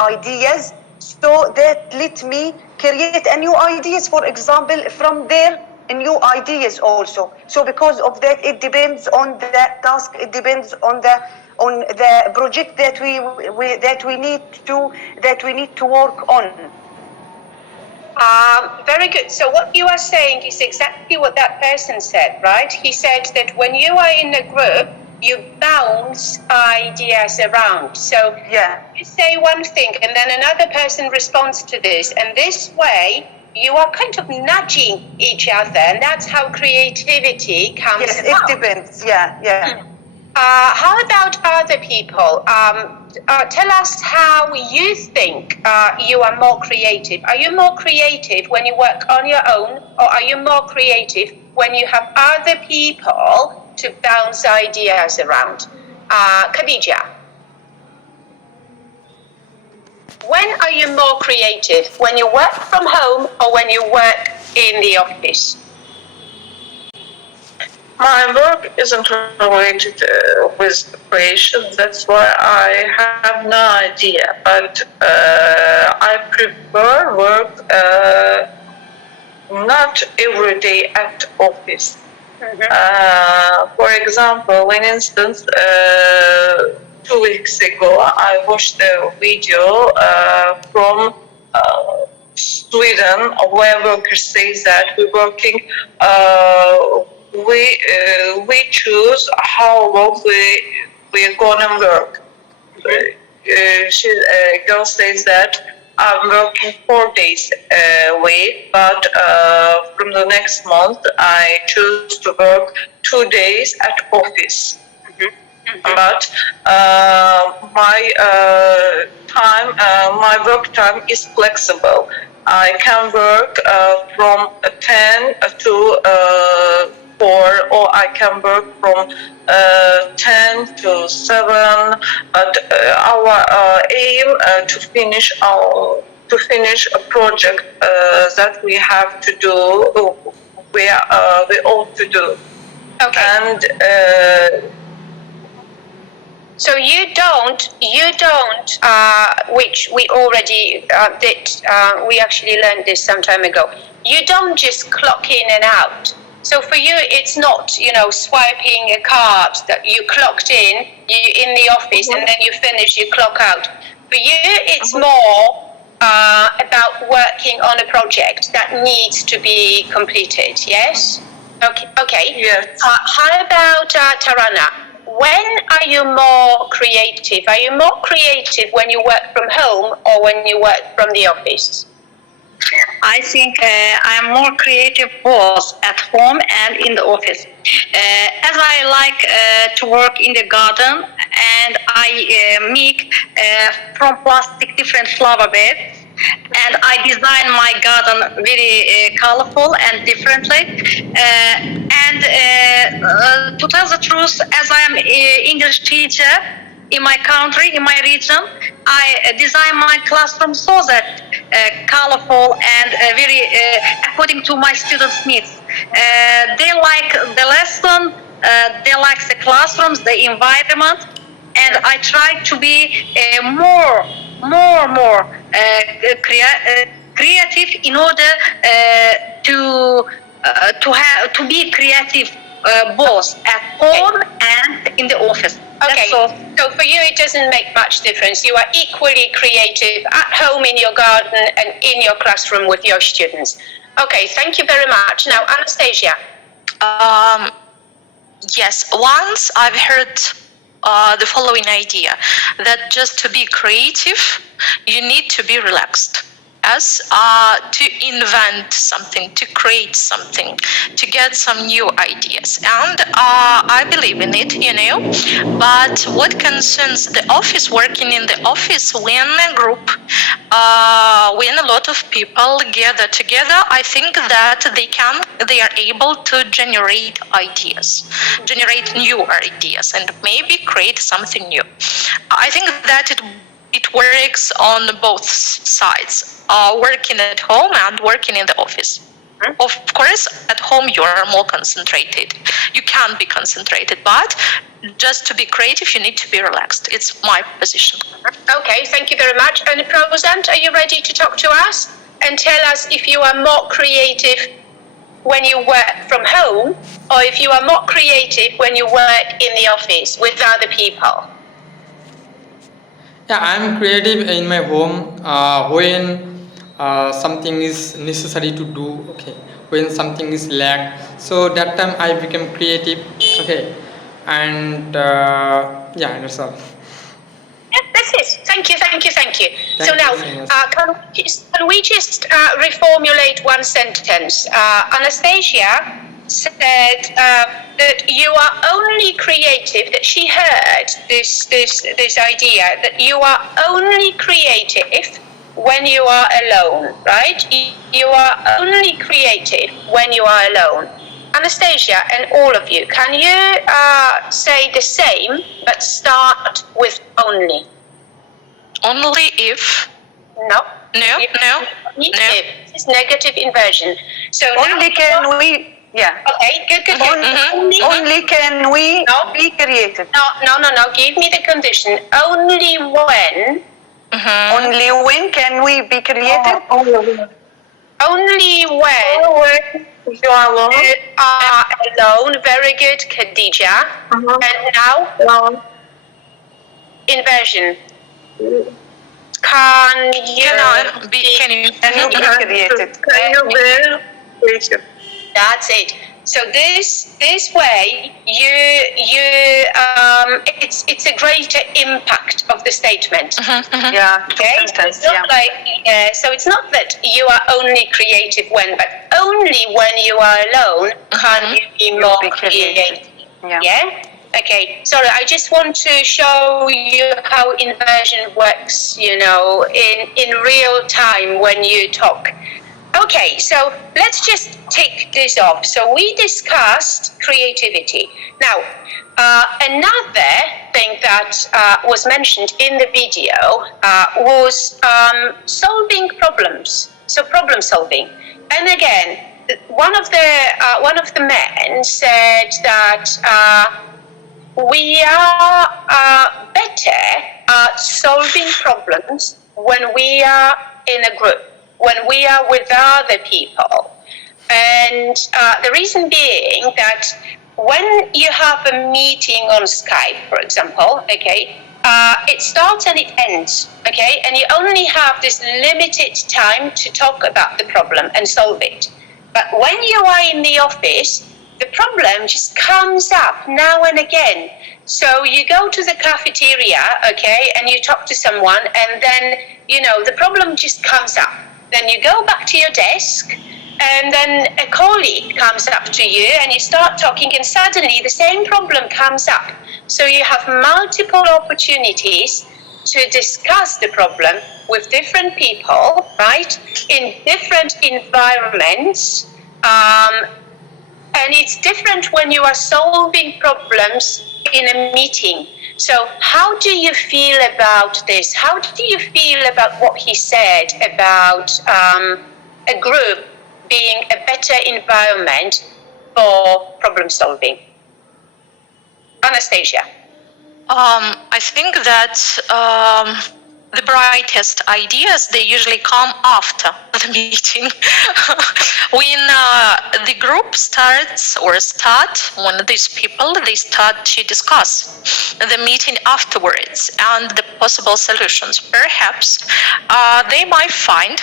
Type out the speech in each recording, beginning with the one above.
ideas, so that let me create a new ideas, for example, from their new ideas also. So because of that, it depends on the task, it depends on the project that we need to work on. Very good. So what you are saying is exactly what that person said, right? He said that when you are in a group, you bounce ideas around. So you say one thing and then another person responds to this. And this way, you are kind of nudging each other. And that's how creativity comes about. Yes, it depends. Yeah. How about other people? Tell us how you think you are more creative. Are you more creative when you work on your own, or are you more creative when you have other people to bounce ideas around? Khadija, when are you more creative? When you work from home or when you work in the office? My work isn't related with creation, that's why I have no idea. But I prefer work not every day at office. For example, in instance, 2 weeks ago, I watched a video from Sweden, where workers say that we're working. We choose how long we're gonna work. Girl says that I'm working 4 days a week, but from the next month I choose to work 2 days at office. But my work time is flexible. I can work from 10 to 4, or I can work from 10 to 7. But our aim to finish a project that we have to do, we ought to do. Okay. And so you don't, which we already did, we actually learned this some time ago. You don't just clock in and out. So for you, it's not, swiping a card that you clocked in, you're in the office, and then you finish, you clock out. For you, it's more about working on a project that needs to be completed, yes? Okay. Yes. How about Tarana? When are you more creative? Are you more creative when you work from home or when you work from the office? I think I'm more creative both at home and in the office. As I like to work in the garden, and I make from plastic different flower beds, and I design my garden very colorful and differently. To tell the truth, as I am an English teacher in my country, in my region, I design my classroom so that colorful and very according to my students' needs. They like the lesson, they like the classrooms, the environment, and I try to be more creative in order to be creative both at home and in the office. Okay, so for you it doesn't make much difference. You are equally creative at home in your garden and in your classroom with your students. Okay, thank you very much. Now, Anastasia. Yes, once I've heard the following idea, that just to be creative, you need to be relaxed. As to invent something, to create something, to get some new ideas. And I believe in it, But what concerns the office, working in the office, when a group, when a lot of people gather together, I think that they are able to generate ideas, generate new ideas, and maybe create something new. I think that it works on both sides, working at home and working in the office. Of course, at home you are more concentrated. You can be concentrated, but just to be creative, you need to be relaxed. It's my position. Okay, thank you very much. And Prosant, are you ready to talk to us and tell us if you are more creative when you work from home, or if you are more creative when you work in the office with other people? Yeah, I'm creative in my home when something is necessary to do. Okay, when something is lack, so that time I become creative. Okay, and yeah, that's all. Yeah, that's it. Thank you, thank you, thank you. Thank So now, you so much. can we just reformulate one sentence? Anastasia said that you are only creative. That she heard this idea that you are only creative when you are alone, right? You are only creative when you are alone. Anastasia and all of you, can you say the same but start with only? Only if. No. No. If. This is negative inversion. So Only now, can we, yeah. Okay, good. Only can we No. be creative. No. Give me the condition. Only when. Only when can we be creative? Only when You are alone. you are alone. Very good, Khadija. And now inversion. Can you Be, can you? Can you be creative? Can you be creative? That's it. So this way, it's a greater impact of the statement. Yeah, Okay, so it's not like so it's not that you are only creative when, but only when you are alone can you be more be creative. creative. Yeah. Okay. Sorry, I just want to show you how inversion works. In real time when you talk. Okay, so let's just take this off. So we discussed creativity. Now, another thing that was mentioned in the video was solving problems. So problem solving. And again, one of the men said that we are better at solving problems when we are in a group, when we are with other people. And the reason being that when you have a meeting on Skype, for example, okay, it starts and it ends, okay, and you only have this limited time to talk about the problem and solve it. But when you are in the office, the problem just comes up now and again. So you go to the cafeteria, okay, and you talk to someone, and then, the problem just comes up. Then you go back to your desk, and then a colleague comes up to you, and you start talking, and suddenly the same problem comes up. So you have multiple opportunities to discuss the problem with different people, right, in different environments. And it's different when you are solving problems in a meeting. So how do you feel about this? How do you feel about what he said about a group being a better environment for problem solving? Anastasia. I think that the brightest ideas, they usually come after the meeting. When the group starts, when these people, they start to discuss the meeting afterwards and the possible solutions. Perhaps they might find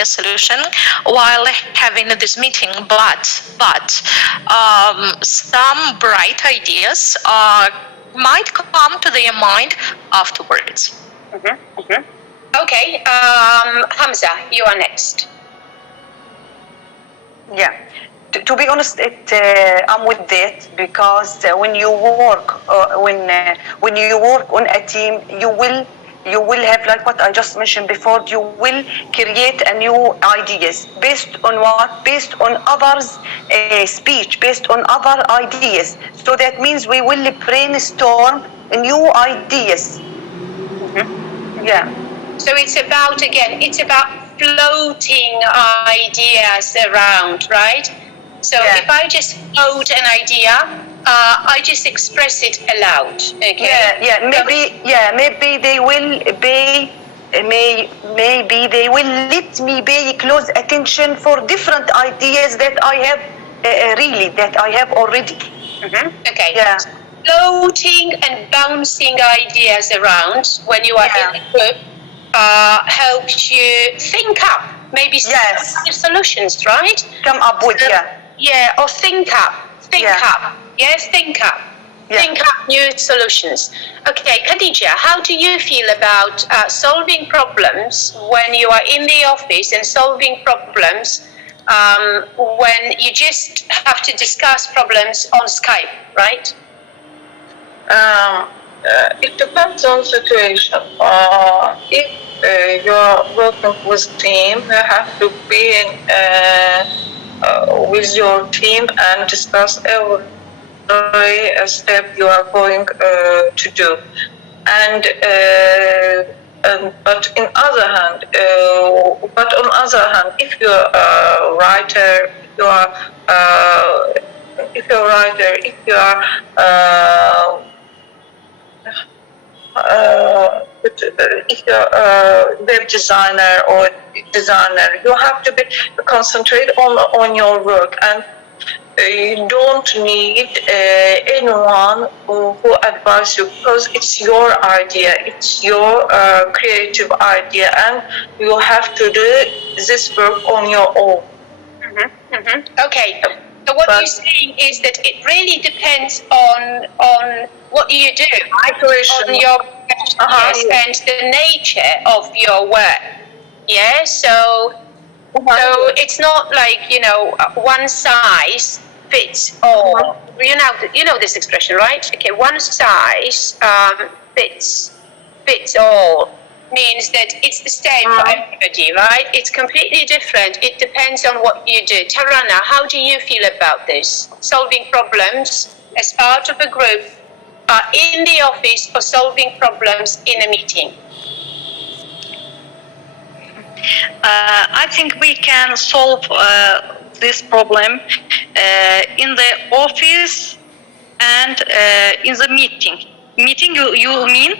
a solution while having this meeting, but some bright ideas might come to their mind afterwards. Okay, Hamza, you are next. Yeah. To be honest, I'm with that because when you work when you work on a team, you will have, like what I just mentioned before, you will create a new ideas based on what? Based on others' speech, based on other ideas. So that means we will brainstorm new ideas. Yeah. So it's about floating ideas around, right? So Yeah. if I just float an idea, I just express it aloud. Okay. Maybe they will maybe they will let me pay close attention for different ideas that I have really that I have already. Okay. Yeah. Floating and bouncing ideas around when you are Yeah. in the group helps you think up maybe Yes. some solutions, right? Come up with Or think up. Think Yeah. up. Yes, think up. Yeah. Think up new solutions. Okay, Khadija, how do you feel about solving problems when you are in the office and solving problems when you just have to discuss problems on Skype, right? It depends on situation. If you're working with team, you have to be in, with your team and discuss every step you are going to do. And but on other hand, if you're a writer, if you're if you're a web designer or designer, you have to be concentrate on your work, and you don't need anyone who advise you, because it's your idea, it's your creative idea, and you have to do this work on your own. Okay. So what you're saying is that it really depends on what you do, on your and the nature of your work. Yeah. So it's not like one size fits all. You know this expression, right? Okay, one size fits all means that it's the same for everybody, right? It's completely different. It depends on what you do. Tarana, how do you feel about this? Solving problems as part of a group in the office or solving problems in a meeting? I think we can solve this problem in the office and in the meeting. Meeting, you mean?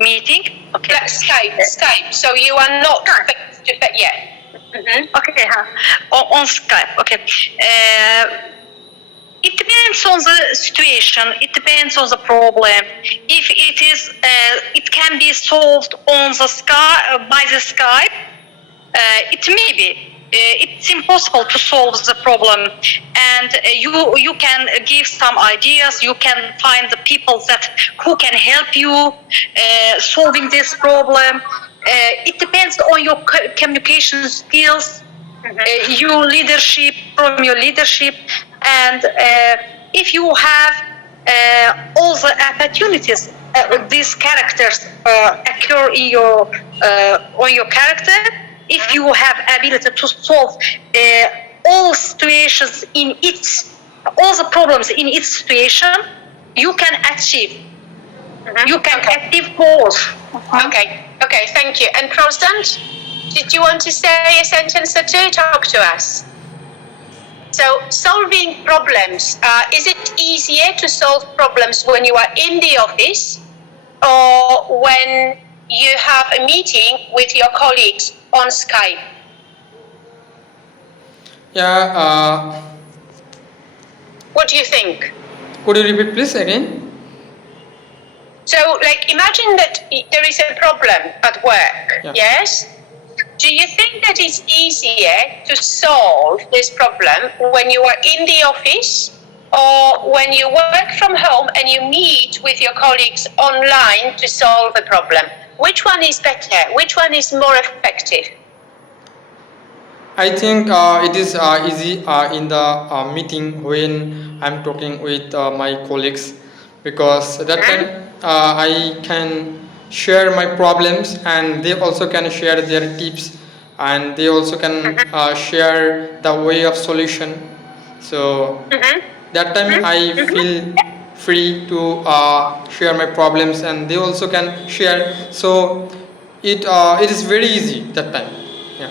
Meeting? Okay. Skype. So you are not face to face yet. Okay, on Skype. Okay. It depends on the situation. It depends on the problem. If it is, it can be solved on the Skype by the Skype. It may be. It's impossible to solve the problem, and you can give some ideas. You can find the people who can help you solving this problem. It depends on your communication skills, your leadership, and if you have all the opportunities, these characters occur in your on your character. If you have ability to solve all situations all the problems in each situation, you can achieve. You can achieve goals. Okay, thank you. And Prostant, did you want to say a sentence or two? Talk to us. So, solving problems, is it easier to solve problems when you are in the office or when you have a meeting with your colleagues on Skype? Yeah. What do you think? Could you repeat please again? So, imagine that there is a problem at work, yes? Do you think that it's easier to solve this problem when you are in the office or when you work from home and you meet with your colleagues online to solve a problem? Which one is better? Which one is more effective? I think it is easy in the meeting when I'm talking with my colleagues, because at that time I can share my problems and they also can share their tips, and they also can share the way of solution. So that time I feel free to share my problems and they also can share. So it is very easy that time. Yeah.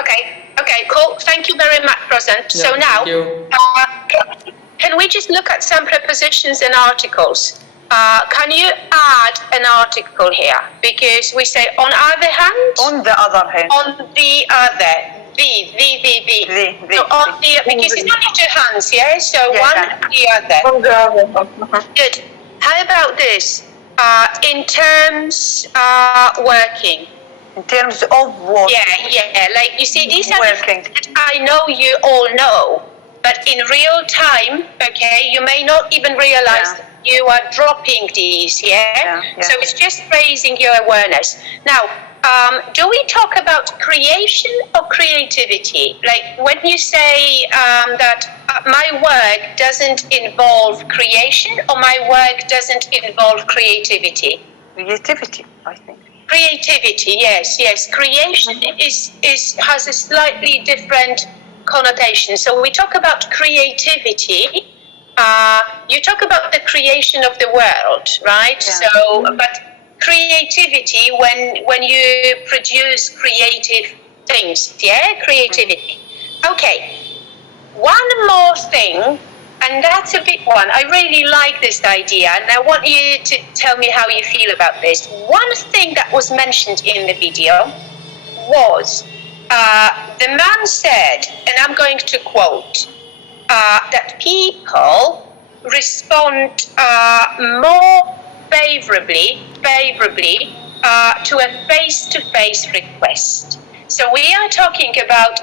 Okay, cool. Thank you very much, Prosant. So Yeah, now, thank you. can we just look at some prepositions and articles? Can you add an article here? Because we say on other hand, On the other hand. on the other, the. The. So on the, because it's only two hands, yeah? So Yeah. one, the other. On the other. Good. How about this? In terms, working. In terms of what? Yeah. Like, you see, these are the Working. things that I know you all know, but in real time, okay, you may not even realize Yeah. that you are dropping these, Yeah. So it's just raising your awareness. Now, do we talk about creation or creativity? Like, when you say that my work doesn't involve creation or my work doesn't involve creativity? Creativity, I think. Creativity, yes. Creation has a slightly different connotation. So we talk about creativity. You talk about the creation of the world, right? Yeah. So, but creativity, when you produce creative things, creativity. Okay. One more thing. And that's a big one. I really like this idea, and I want you to tell me how you feel about this. One thing that was mentioned in the video was the man said, and I'm going to quote, that people respond more favorably to a face-to-face request. So we are talking about